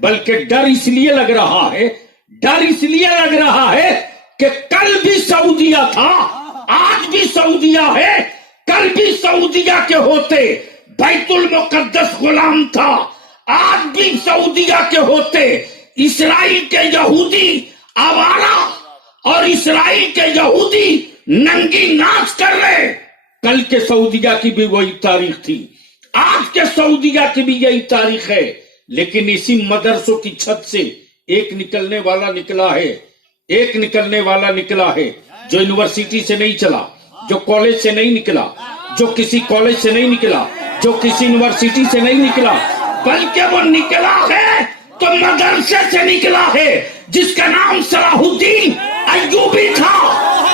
بلکہ ڈر اس لیے لگ رہا ہے کہ کل بھی سعودیہ تھا، آج بھی سعودیہ ہے، کل بھی سعودیہ کے ہوتے بیت المقدس غلام تھا، آج بھی سعودیہ کے ہوتے اسرائیل کے یہودی آوارہ اور اسرائیل کے یہودی ننگی ناچ کر رہے۔ کل کے سعودیہ کی بھی وہی تاریخ تھی، آج کے سعودیہ کی بھی یہی تاریخ ہے، لیکن اسی مدرسوں کی چھت سے ایک نکلنے والا نکلا ہے جو یونیورسٹی سے نہیں چلا، جو کالج سے نہیں نکلا، جو کسی کالج سے نہیں نکلا، جو کسی یونیورسٹی سے نہیں نکلا، بلکہ وہ نکلا ہے تو مدرسے سے نکلا ہے جس کا نام صلاح الدین ایوبی تھا،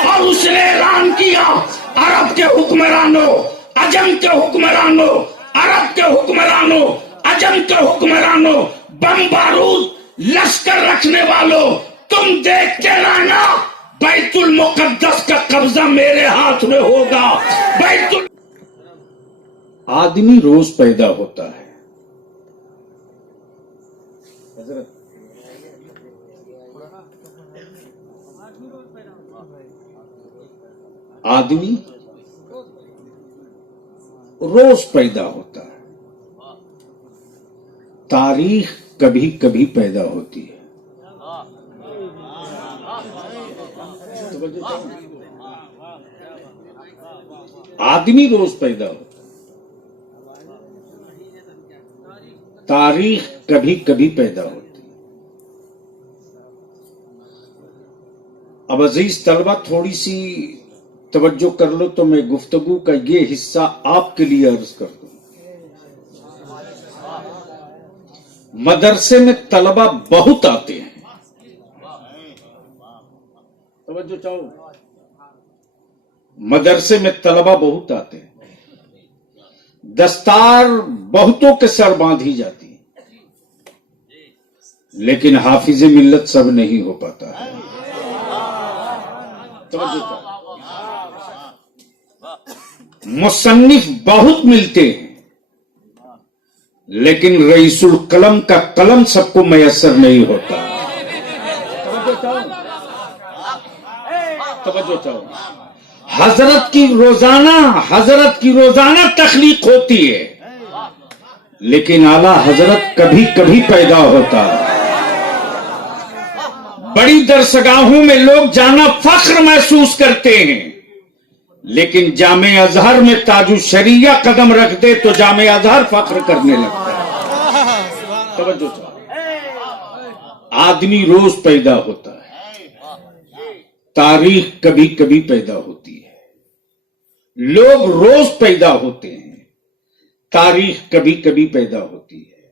اور اس نے اعلان کیا عرب کے حکمرانوں، عجم کے حکمرانوں، عرب کے حکمرانوں، عجم کے حکمرانوں، بم بارود لشکر رکھنے والوں، تم دیکھتے رہنا، بیت المقدس کا قبضہ میرے ہاتھ میں ہوگا۔ آدمی روز پیدا ہوتا ہے، آدمی روز پیدا ہوتا ہے، تاریخ کبھی کبھی پیدا ہوتی ہے۔ آدمی روز پیدا ہوتا ہے، تاریخ کبھی کبھی پیدا ہوتی ہے۔ اب عزیز طلبہ تھوڑی سی توجہ کر لو تو میں گفتگو کا یہ حصہ آپ کے لیے عرض کر دوں۔ مدرسے میں طلبہ بہت آتے ہیں، توجہ چاہو، مدرسے میں طلبہ بہت آتے ہیں، دستار بہتوں کے سر باندھی جاتی ہے، لیکن حافظ ملت سب نہیں ہو پاتا ہے۔ توجہ چاہو، مصنف بہت ملتے ہیں، لیکن رئیس القلم کا قلم سب کو میسر نہیں ہوتا۔ توجہ چاہو، حضرت کی روزانہ تخلیق ہوتی ہے، لیکن اعلیٰ حضرت کبھی کبھی پیدا ہوتا ہے۔ بڑی درسگاہوں میں لوگ جانا فخر محسوس کرتے ہیں، لیکن جامع ازہر میں تاج الشریعہ قدم رکھ دے تو جامع ازہر فخر کرنے لگتا ہے۔ توجہ چاہو، آدمی روز پیدا ہوتا ہے، تاریخ کبھی کبھی پیدا ہوتی ہے، لوگ روز پیدا ہوتے ہیں، تاریخ کبھی کبھی پیدا ہوتی ہے،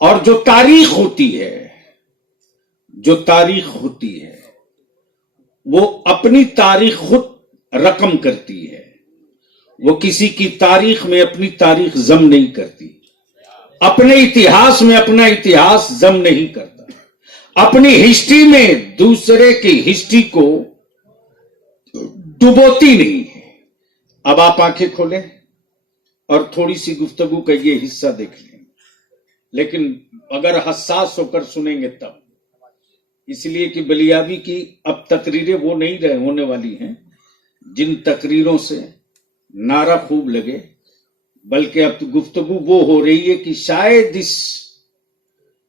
اور جو تاریخ ہوتی ہے وہ اپنی تاریخ خود رقم کرتی ہے، وہ کسی کی تاریخ میں اپنی تاریخ ضم نہیں کرتی، اپنے اتہاس میں اپنا اتہاس ضم نہیں کرتا، اپنی ہسٹری میں دوسرے کی ہسٹری کو ڈبوتی نہیں ہے۔ اب آپ آنکھیں کھولیں اور تھوڑی سی گفتگو کا یہ حصہ دیکھ لیں، لیکن اگر حساس ہو کر سنیں گے تب، اس لیے کہ بلیابی کی اب تقریریں وہ نہیں ہونے والی ہیں جن تقریروں سے نعرہ خوب لگے، بلکہ اب گفتگو وہ ہو رہی ہے کہ شاید اس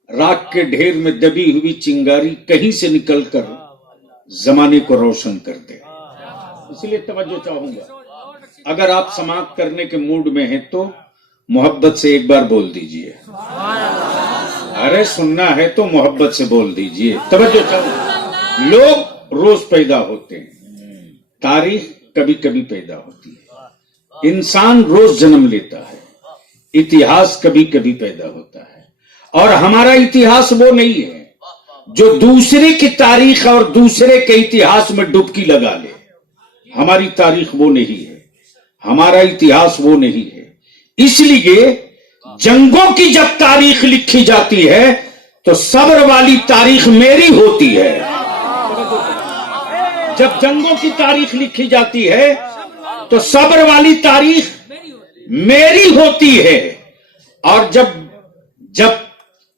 راک کے ڈھیر میں دبی ہوئی چنگاری کہیں سے نکل کر زمانے کو روشن کر دے۔ اس لیے توجہ چاہوں گا، اگر آپ سماعت کرنے کے موڈ میں ہیں تو محبت سے ایک بار بول دیجئے، ارے سننا ہے تو محبت سے بول دیجئے۔ توجہ چاہوں، لوگ روز پیدا ہوتے ہیں، تاریخ کبھی کبھی پیدا ہوتی ہے، انسان روز جنم لیتا ہے، اتہاس کبھی کبھی پیدا ہوتا ہے، اور ہمارا اتہاس وہ نہیں ہے جو دوسرے کی تاریخ اور دوسرے کے اتہاس میں ڈبکی لگا لے۔ ہماری تاریخ وہ نہیں ہے، ہمارا اتہاس وہ نہیں ہے۔ اس لیے جنگوں کی جب تاریخ لکھی جاتی ہے تو صبر والی تاریخ میری ہوتی ہے۔ جب جنگوں کی تاریخ لکھی جاتی ہے تو صبر والی تاریخ میری ہوتی ہے، اور جب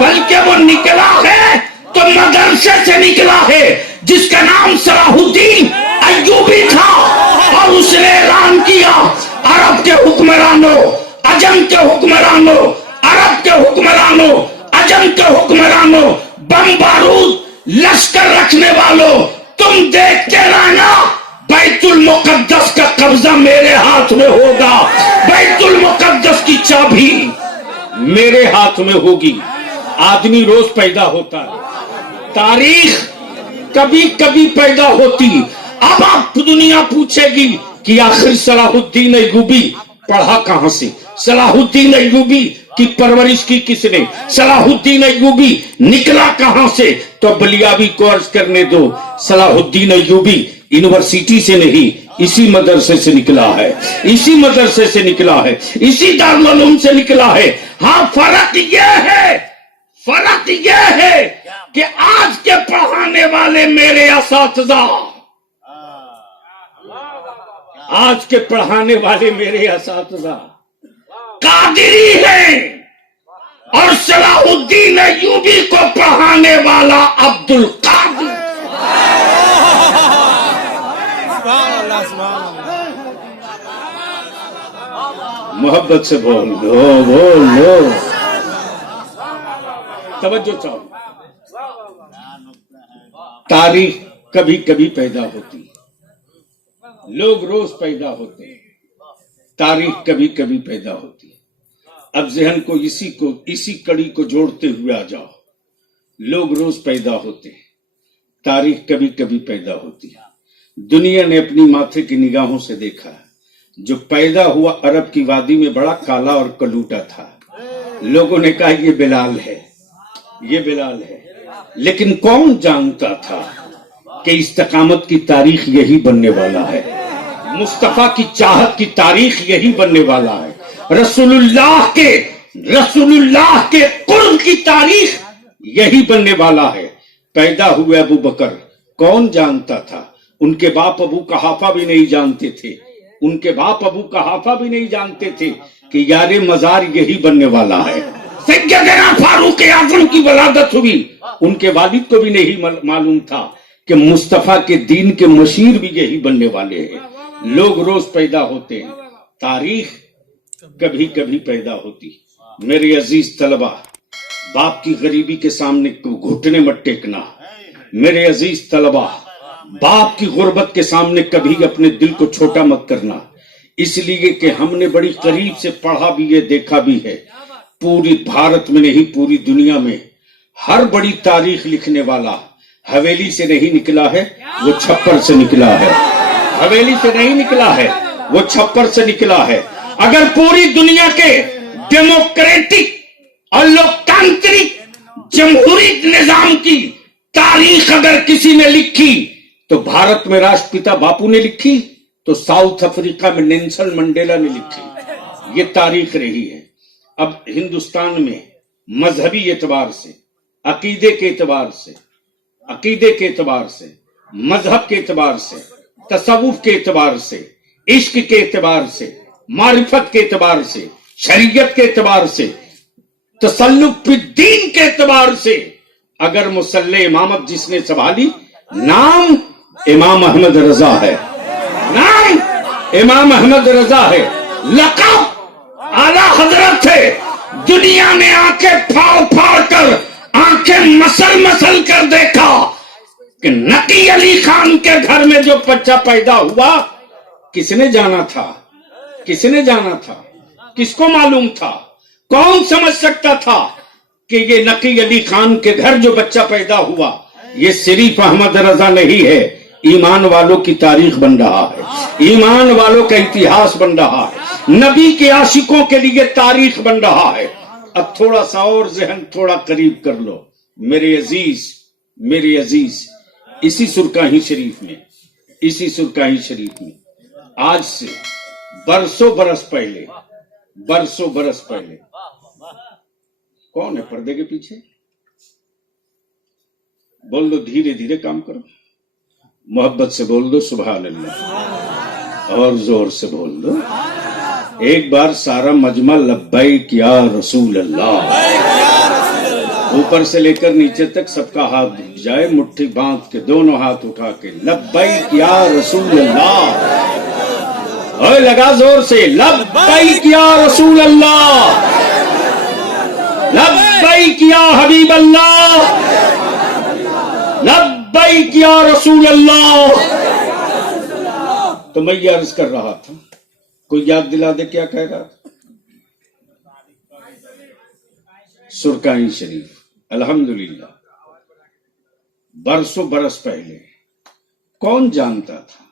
بلکہ وہ نکلا ہے تو مدرسے سے نکلا ہے جس کا نام صلاح الدین ایوبی تھا، اور اس نے اعلان کیا عرب کے حکمرانوں، عجم کے حکمرانوں، عرب کے حکمرانوں، عجم کے حکمرانوں، بم بارود لشکر رکھنے والوں، تم دیکھتے رہنا، بیت المقدس کا قبضہ میرے ہاتھ میں ہوگا، بیت المقدس کی چابی میرے ہاتھ میں ہوگی۔ آدمی روز پیدا ہوتا ہے، تاریخ کبھی کبھی پیدا ہوتی۔ اب آپ دنیا پوچھے گی کہ آخر صلاح الدین ایوبی پڑھا کہاں سے، صلاح الدین ایوبی کی پرورش کی کس نے، صلاح الدین ایوبی نکلا کہاں سے؟ تو بلیابی کو عرض کرنے دو، صلاح الدین ایوبی یونیورسٹی سے نہیں، اسی مدرسے سے نکلا ہے، اسی مدرسے سے نکلا ہے، اسی دارالعلوم سے نکلا ہے۔ ہاں فرق یہ ہے کہ آج کے پڑھانے والے میرے اساتذہ، آج کے پڑھانے والے میرے اساتذہ قادری ہیں، اور صلاح الدین ایوبی کو پڑھانے والا عبد القادر۔ محبت سے بول لو، توجہ چاہو۔ تاریخ کبھی کبھی پیدا ہوتی، لوگ روز پیدا ہوتے، تاریخ کبھی کبھی پیدا ہوتی۔ اب ذہن کو اسی کڑی کو جوڑتے ہوئے آ جاؤ، لوگ روز پیدا ہوتے، تاریخ کبھی کبھی پیدا ہوتی۔ دنیا نے اپنی ماتھے کی نگاہوں سے دیکھا، جو پیدا ہوا عرب کی وادی میں بڑا کالا اور کلوٹا تھا، لوگوں نے کہا یہ بلال ہے، یہ بلال ہے، لیکن کون جانتا تھا کہ استقامت کی تاریخ یہی بننے والا ہے، مصطفیٰ کی چاہت کی تاریخ یہی بننے والا ہے، رسول اللہ کے قرب کی تاریخ یہی بننے والا ہے۔ پیدا ہوئے ابو بکر، کون جانتا تھا؟ ان کے باپ ابو قحافہ بھی نہیں جانتے تھے، ان کے باپ ابو قحافہ بھی نہیں جانتے تھے کہ یار مزار یہی بننے والا ہے۔ سیدنا فاروق اعظم کی ولادت ہوئی، ان کے والد کو بھی نہیں معلوم تھا کہ مصطفیٰ کے دین کے مشیر بھی یہی بننے والے ہیں۔ لوگ روز پیدا ہوتے ہیں، تاریخ کبھی کبھی پیدا ہوتی۔ میرے عزیز طلبہ، باپ کی غریبی کے سامنے گھٹنے مت ٹیکنا۔ میرے عزیز طلبہ، باپ کی غربت کے سامنے کبھی اپنے دل کو چھوٹا مت کرنا، اس لیے کہ ہم نے بڑی قریب سے پڑھا بھی ہے، دیکھا بھی ہے، پوری بھارت میں نہیں پوری دنیا میں ہر بڑی تاریخ لکھنے والا حویلی سے نہیں نکلا ہے، وہ چھپر سے نکلا ہے۔ حویلی سے نہیں نکلا ہے، وہ چھپر سے نکلا ہے۔ اگر پوری دنیا کے ڈیموکریٹک اور لوکتانترک جمہوری نظام کی تاریخ اگر کسی نے لکھی تو بھارت میں راشٹرپتا باپو نے لکھی، تو ساؤتھ افریقہ میں نیلسن منڈیلا نے لکھی۔ یہ تاریخ رہی ہے۔ اب ہندوستان میں مذہبی اعتبار سے، عقیدے کے اعتبار سے، مذہب کے اعتبار سے، تصوف کے اعتبار سے، عشق کے اعتبار سے، معرفت کے اعتبار سے، شریعت کے اعتبار سے، تسلق فی الدین کے اعتبار سے، اگر مصلی امامت جس نے سنبھالی، نام امام احمد رضا ہے، نام امام احمد رضا ہے، لقب اعلی حضرت ہے۔ دنیا نے آنکھیں پھاڑ پھاڑ کر، آنکھیں مسل کر دیکھا کہ نقی علی خان کے گھر میں جو بچہ پیدا ہوا، کس نے جانا تھا؟ کس کو معلوم تھا؟ کون سمجھ سکتا تھا کہ یہ نقی علی خان کے گھر جو بچہ پیدا ہوا یہ صرف احمد رضا نہیں ہے، ایمان والوں کی تاریخ بن رہا ہے، ایمان والوں کا اتہاس بن رہا ہے، نبی کے عاشقوں کے لیے تاریخ بن رہا ہے۔ اب تھوڑا سا اور ذہن تھوڑا قریب کر لو میرے عزیز، اسی سرکاہی شریف میں آج سے برسوں برس پہلے کون ہے پردے کے پیچھے؟ بول دو، دھیرے دھیرے کام کرو، محبت سے بول دو سبحان اللہ، اور زور سے بول دو ایک بار سارا مجمع لبیک یا رسول اللہ، اوپر سے لے کر نیچے تک سب کا ہاتھ دھل جائے, مٹھی باندھ کے دونوں ہاتھ اٹھا کے لبیک یا رسول اللہ, اوے لگا زور سے, لبیک یا رسول اللہ, لبیک یا حبیب اللہ, لبیک یا رسول اللہ. تو میں یہ عرض کر رہا تھا, کوئی یاد دلا دے کیا کہہ رہا تھا؟ سرکائی شریف. الحمدللہ برسوں برس پہلے کون جانتا تھا,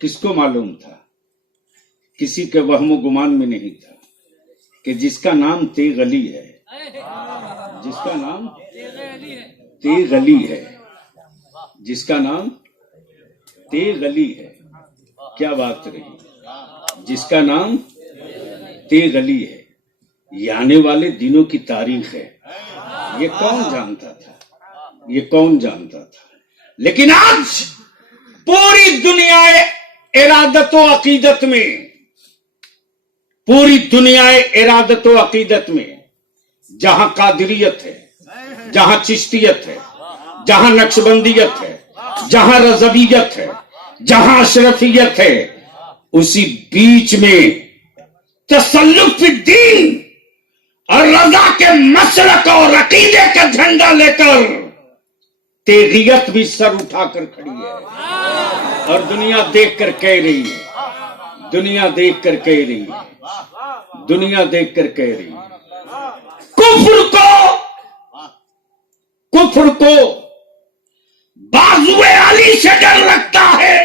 کس کو معلوم تھا, کسی کے وہم و گمان میں نہیں تھا کہ جس کا نام تیغ علی ہے, جس کا نام تیغ علی ہے, جس کا نام تیغ علی ہے, کیا بات رہی, جس کا نام تیغ علی ہے, یہ آنے والے دنوں کی تاریخ ہے. یہ کون جانتا تھا, یہ کون جانتا تھا؟ لیکن آج پوری دنیا ارادت و عقیدت میں, پوری دنیا ارادت و عقیدت میں جہاں قادریت ہے, جہاں چشتیت ہے, جہاں نقشبندیت ہے, جہاں رضویت ہے, جہاں اشرفیت ہے, اسی بیچ میں تسلط فی الدین اور رضا کے مسلک اور عقیدے کا جھنڈا لے کر تیغیت بھی سر اٹھا کر کھڑی ہے, اور دنیا دیکھ کر کہہ رہی ہے, دنیا دیکھ کر کہہ رہی ہے, دنیا دیکھ کر کہہ رہی ہے, کفر کو بازوئے علی سے ڈر لگتا ہے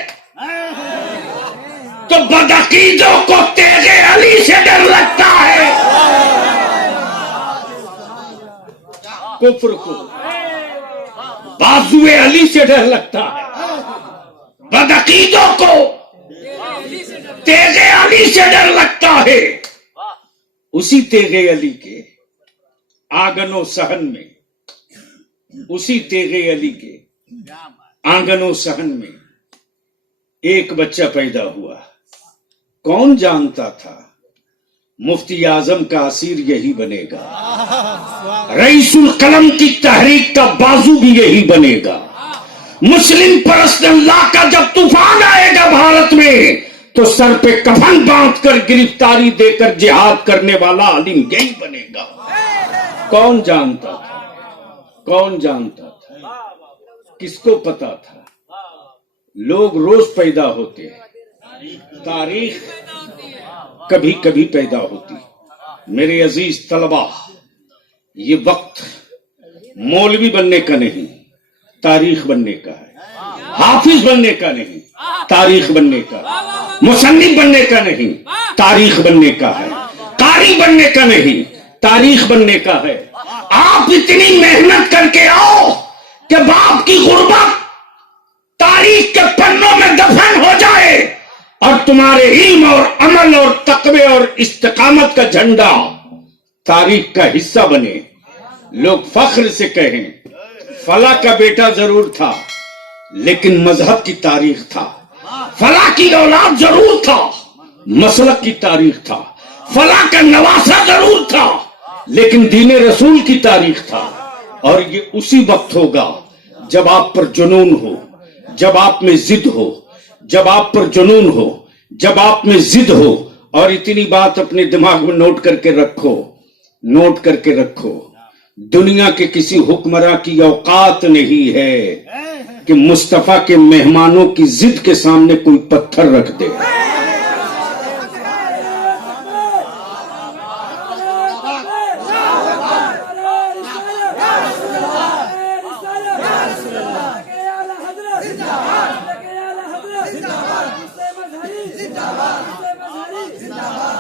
تو بدعقیدوں کو تیغ علی سے ڈر لگتا ہے. کفر کو بازوئے علی سے ڈر لگتا ہے, بدعقیدوں کو تیغ علی سے ڈر لگتا ہے. اسی تیغ علی کے آنگن و صحن میں, اسی تیغ علی کے آنگن و صحن میں ایک بچہ پیدا ہوا. کون جانتا تھا مفتی اعظم کا اسیر یہی بنے گا, رئیس القلم کی تحریک کا بازو بھی یہی بنے گا, مسلم پرست اللہ کا جب طوفان آئے گا بھارت میں تو سر پہ کفن باندھ کر گرفتاری دے کر جہاد کرنے والا عالم یہی بنے گا. کون جانتا تھا, کون جانتا تھا, کس کو پتا تھا؟ لوگ روز پیدا ہوتے ہیں, تاریخ کبھی کبھی پیدا ہوتی. میرے عزیز طلبہ, یہ وقت مولوی بننے کا نہیں, تاریخ بننے کا ہے, حافظ بننے کا نہیں, تاریخ بننے کا, مصنف بننے کا نہیں, تاریخ بننے کا ہے, قاری بننے کا نہیں, تاریخ بننے کا ہے. آپ اتنی محنت کر کے آؤ کہ باپ کی غربت تاریخ کے پنوں میں دفن ہو جائے اور تمہارے علم اور عمل اور تقوی اور استقامت کا جھنڈا تاریخ کا حصہ بنے. لوگ فخر سے کہیں فلاں کا بیٹا ضرور تھا لیکن مذہب کی تاریخ تھا, فلاں کی اولاد ضرور تھا مسلک کی تاریخ تھا, فلاں کا نواسا ضرور تھا لیکن دین رسول کی تاریخ تھا. اور یہ اسی وقت ہوگا جب آپ پر جنون ہو, جب آپ میں ضد ہو, جب آپ پر جنون ہو, جب آپ میں ضد ہو. اور اتنی بات اپنے دماغ میں نوٹ کر کے رکھو, نوٹ کر کے رکھو, دنیا کے کسی حکمراں کی اوقات نہیں ہے کہ مصطفیٰ کے مہمانوں کی ضد کے سامنے کوئی پتھر رکھ دے.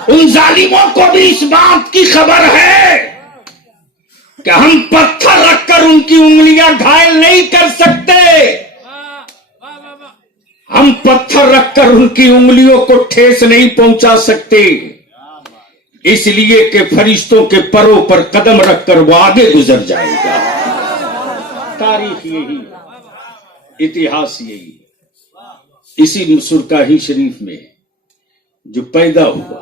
ان ظالموں کو بھی اس بات کی خبر ہے کہ ہم پتھر رکھ کر ان کی انگلیاں گھائل نہیں کر سکتے, ہم پتھر رکھ کر ان کی انگلیوں کو ٹھیس نہیں پہنچا سکتے, اس لیے کہ فرشتوں کے پروں پر قدم رکھ کر وہ آگے گزر جائے گا. تاریخ یہی, اتہاس یہی. اسی سرکاہی شریف میں جو پیدا ہوا,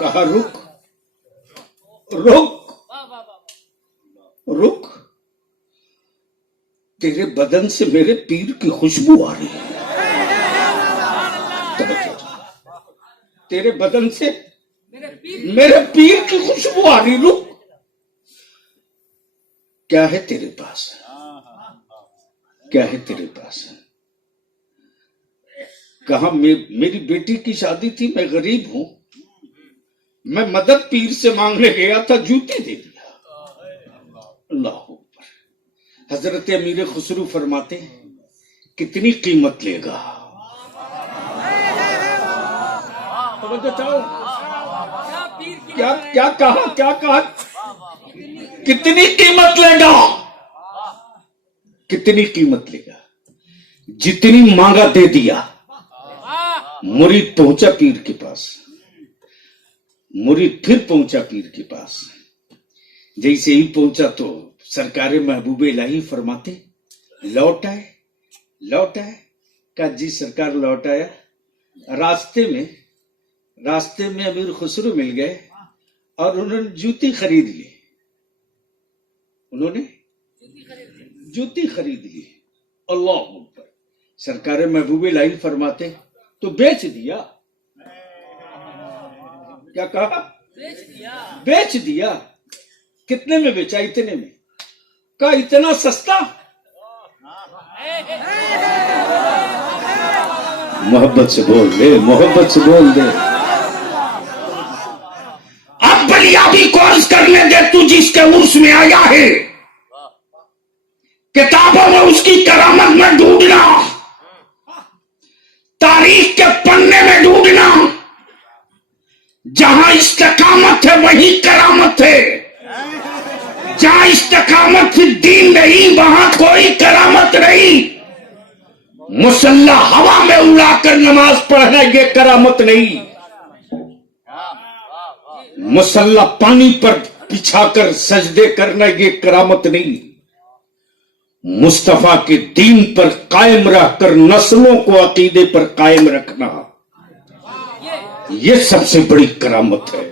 کہا رک رک رک، تیرے بدن سے میرے پیر کی خوشبو آ رہی ہے، تیرے بدن سے میرے پیر کی خوشبو آ رہی، رک، کیا ہے تیرے پاس؟ کیا ہے تیرے پاس؟ کہا میری بیٹی کی شادی تھی، میں غریب ہوں، میں مدد پیر سے مانگنے گیا تھا، جوتی دے دیا۔ اللہ اکبر۔ حضرت امیر خسرو فرماتے کتنی قیمت لے گا؟ توجہ چاہو، کیا کہا؟ کتنی قیمت لے گا؟ کتنی قیمت لے گا؟ جتنی مانگا دے دیا۔ مرید پہنچا پیر کے پاس، مرید پھر پہنچا پیر کے پاس، جیسے ہی پہنچا تو سرکار محبوب الہی فرماتے لوٹ آئے۔ کہا جی سرکار لوٹ آیا۔ راستے میں امیر خسرو مل گئے اور انہوں نے جوتی خرید لی، اللہ اکبر۔ سرکار محبوب الہی فرماتے تو بیچ دیا۔ کیا کہا؟ بیچ دیا۔ کتنے میں بیچا؟ اتنے میں۔ کہا اتنا سستا؟ محبت سے بول دے، محبت سے بول دے۔ اب بلیابی کو عرض کرنے دے، تو جس کے عرس میں آیا ہے، کتابوں میں اس کی کرامت میں ڈھونڈنا، تاریخ کے پنے میں ڈھونڈنا، جہاں استقامت ہے وہی کرامت ہے، جہاں استقامت فی الدین نہیں وہاں کوئی کرامت نہیں۔ مسلح ہوا میں اڑا کر نماز پڑھنا یہ کرامت نہیں، مسلح پانی پر بچھا کر سجدے کرنا یہ کرامت نہیں، مصطفیٰ کے دین پر قائم رہ کر نسلوں کو عقیدے پر قائم رکھنا یہ سب سے بڑی کرامت ہے۔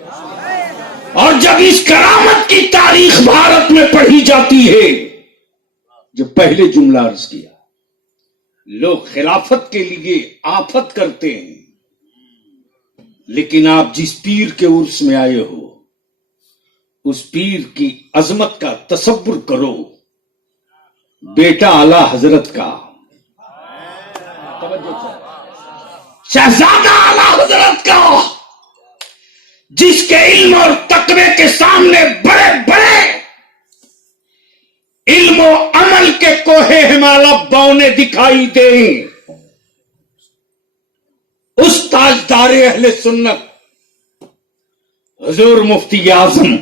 اور جب اس کرامت کی تاریخ بھارت میں پڑھی جاتی ہے، جو پہلے جملہ عرض کیا، لوگ خلافت کے لیے آفت کرتے ہیں، لیکن آپ جس پیر کے عرس میں آئے ہو اس پیر کی عظمت کا تصور کرو، بیٹا اعلی حضرت کا، شہزادہ اعلی حضرت کا، جس کے علم اور تقوی کے سامنے بڑے بڑے علم و عمل کے کوہ ہمالیہ بونے دکھائی دیں، اس تاجدار اہل سنت حضور مفتی اعظم،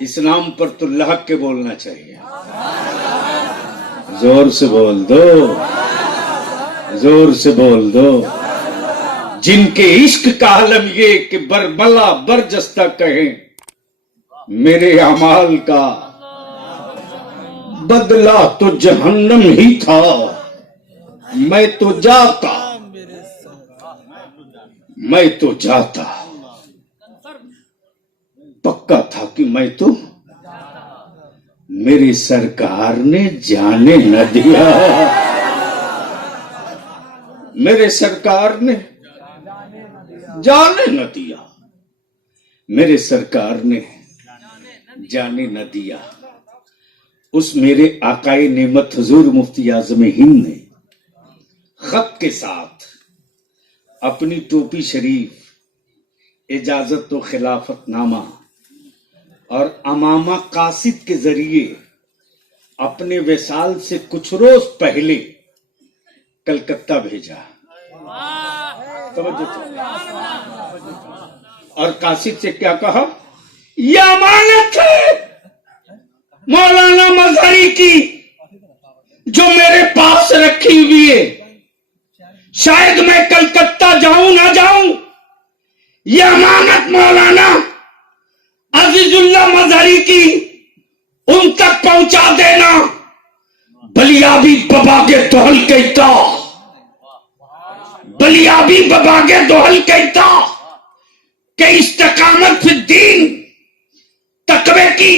اس نام پر تو لہک کے بولنا چاہیے، زور سے بول دو، زور سے بول دو، جن کے عشق کا عالم یہ کہ برملا برجستہ کہیں میرے اعمال کا بدلہ تو جہنم ہی تھا، میں تو جاتا پکا تھا کہ میں تو، میری سرکار نے جانے نہ دیا، میرے سرکار نے جانے نہ دیا، میرے سرکار نے جانے نہ دیا۔ اس میرے آقائے نعمت حضور مفتی اعظم ہند نے خط کے ساتھ اپنی ٹوپی شریف، اجازت و خلافت نامہ اور امامہ قاصد کے ذریعے اپنے وصال سے کچھ روز پہلے کلکتہ بھیجا، اور قاصد سے کیا کہا؟ یہ امانت ہے مولانا مظہری کی جو میرے پاس رکھی ہوئی ہے، شاید میں کلکتہ جاؤں نہ جاؤں، یہ امانت مولانا عزیز اللہ مظہری کی ان تک پہنچا دینا۔ بلیابی بابا کے دہل کہتا، بلیابی بباغ دوحل کہتا کہ استقامت فی الدین، تقوی کی،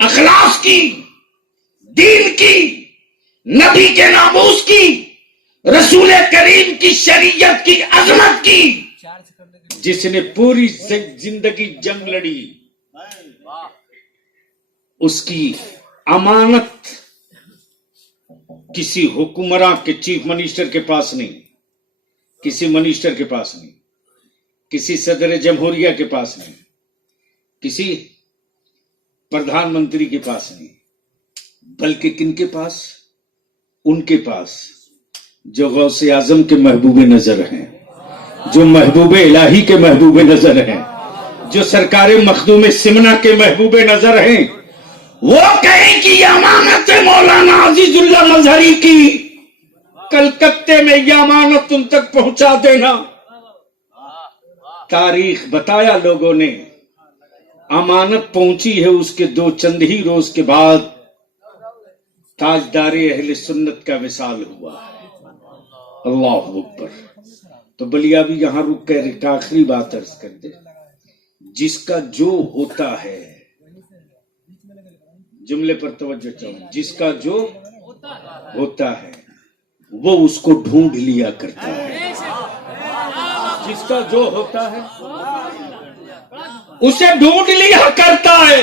اخلاص کی، دین کی، نبی کے ناموس کی، رسول کریم کی شریعت کی عظمت کی، جس نے پوری زندگی جنگ لڑی، اس کی امانت کسی حکمراں کے چیف منسٹر کے پاس نہیں، کسی منسٹر کے پاس نہیں، کسی صدر جمہوریہ کے پاس نہیں، کسی پردھان منتری کے پاس نہیں، بلکہ کن کے پاس؟ ان کے پاس جو غوث اعظم کے محبوب نظر ہیں، جو محبوب الہی کے محبوب نظر ہیں، جو سرکار مخدوم سمنا کے محبوب نظر ہیں. وہ کہیں کہ یہ امانت ہے مولانا عزیز اللہ مظہری کی، کلکتے میں یہ امانت تم تک پہنچا دینا. تاریخ بتایا لوگوں نے، امانت پہنچی ہے، اس کے 2 چند ہی روز کے بعد تاجدار اہل سنت کا وصال ہوا ہے. اللہ اکبر. تو بلیابی یہاں رک کر ایک آخری بات عرض کر دے، جس کا جو ہوتا ہے، جملے پر توجہ چاہوں، جس کا جو ہوتا ہے وہ اس کو ڈھونڈ لیا کرتا ہے. جس کا جو ہوتا ہے اسے ڈھونڈ لیا کرتا ہے.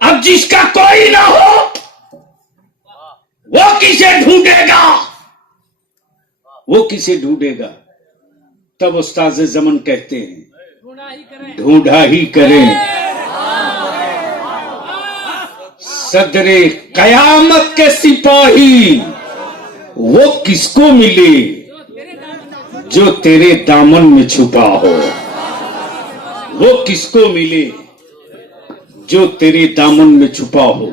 اب جس کا کوئی نہ ہو وہ کسے ڈھونڈے گا؟ وہ کسے ڈھونڈے گا؟ تب استاذ زمن کہتے ہیں ڈھونڈا ہی کریں. صدر قیامت کے سپاہی وہ کس کو ملے جو تیرے دامن میں چھپا ہو. وہ کس کو ملے جو تیرے دامن میں چھپا ہو.